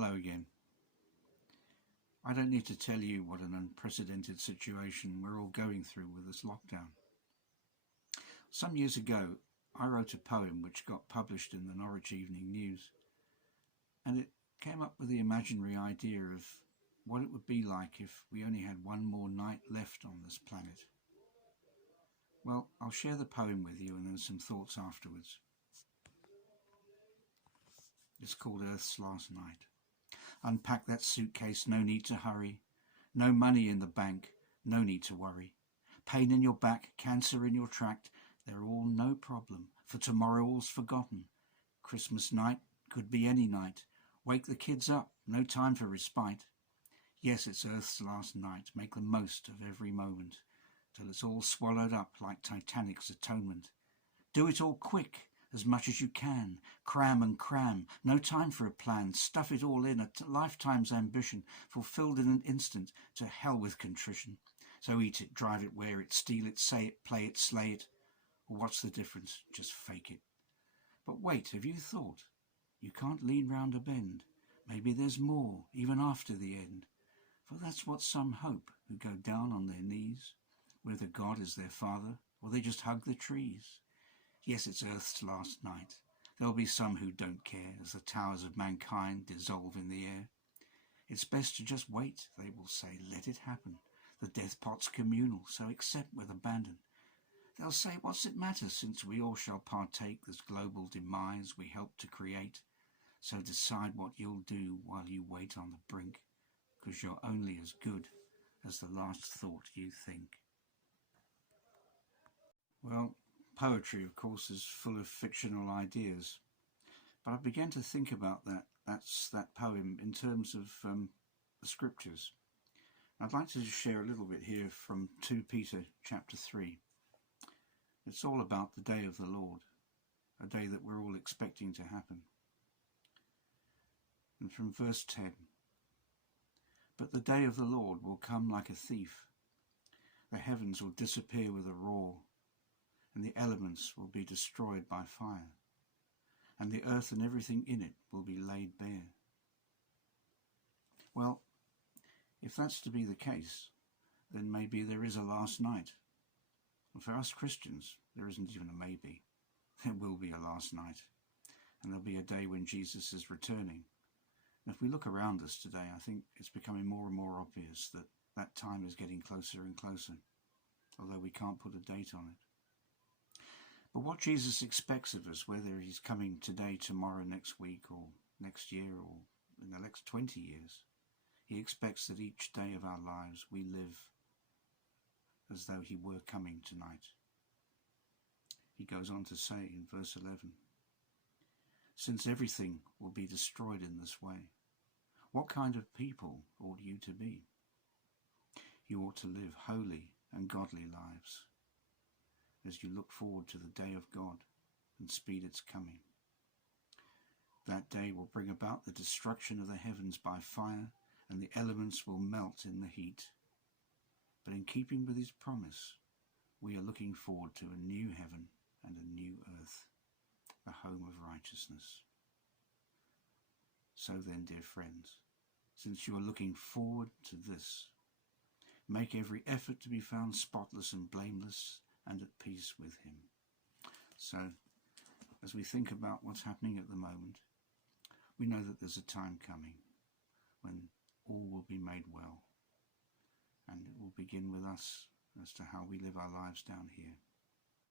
Hello again. I don't need to tell you what an unprecedented situation we're all going through with this lockdown. Some years ago, I wrote a poem which got published in the Norwich Evening News, and it came up with the imaginary idea of what it would be like if we only had one more night left on this planet. Well, I'll share the poem with you and then some thoughts afterwards. It's called Earth's Last Night. Unpack that suitcase, no need to hurry. No money in the bank, no need to worry. Pain in your back, cancer in your tract, they're all no problem, for tomorrow all's forgotten. Christmas night could be any night. Wake the kids up, no time for respite. Yes, it's Earth's last night, make the most of every moment, till it's all swallowed up like Titanic's atonement. Do it all quick, as much as you can, cram and cram, no time for a plan, stuff it all in, a lifetime's ambition, fulfilled in an instant, to hell with contrition. So eat it, drive it, wear it, steal it, say it, play it, slay it, or what's the difference, just fake it. But wait, have you thought? You can't lean round a bend, maybe there's more, even after the end. For that's what some hope, who go down on their knees, whether God is their father, or they just hug the trees. Yes, it's Earth's last night. There'll be some who don't care as the towers of mankind dissolve in the air. It's best to just wait, they will say, let it happen. The death pot's communal, so accept with abandon. They'll say, what's it matter, since we all shall partake this global demise we help to create? So decide what you'll do while you wait on the brink, 'cause you're only as good as the last thought you think. Well, poetry, of course, is full of fictional ideas, but I began to think about that poem in terms of the scriptures. I'd like to share a little bit here from 2 Peter chapter 3. It's all about the day of the Lord, a day that we're all expecting to happen. And from verse 10, but the day of the Lord will come like a thief. The heavens will disappear with a roar, and the elements will be destroyed by fire, and the earth and everything in it will be laid bare. Well, if that's to be the case, then maybe there is a last night. And for us Christians, there isn't even a maybe. There will be a last night, and there'll be a day when Jesus is returning. And if we look around us today, I think it's becoming more and more obvious that that time is getting closer and closer, although we can't put a date on it. But what Jesus expects of us, whether he's coming today, tomorrow, next week, or next year, or in the next 20 years, he expects that each day of our lives we live as though he were coming tonight. He goes on to say in verse 11, since everything will be destroyed in this way, what kind of people ought you to be? You ought to live holy and godly lives as you look forward to the day of God and speed its coming. That day will bring about the destruction of the heavens by fire, and the elements will melt in the heat. But in keeping with his promise, we are looking forward to a new heaven and a new earth, a home of righteousness. So then, dear friends, since you are looking forward to this, make every effort to be found spotless and blameless and at peace with him. So, as we think about what's happening at the moment, we know that there's a time coming when all will be made well, and it will begin with us as to how we live our lives down here.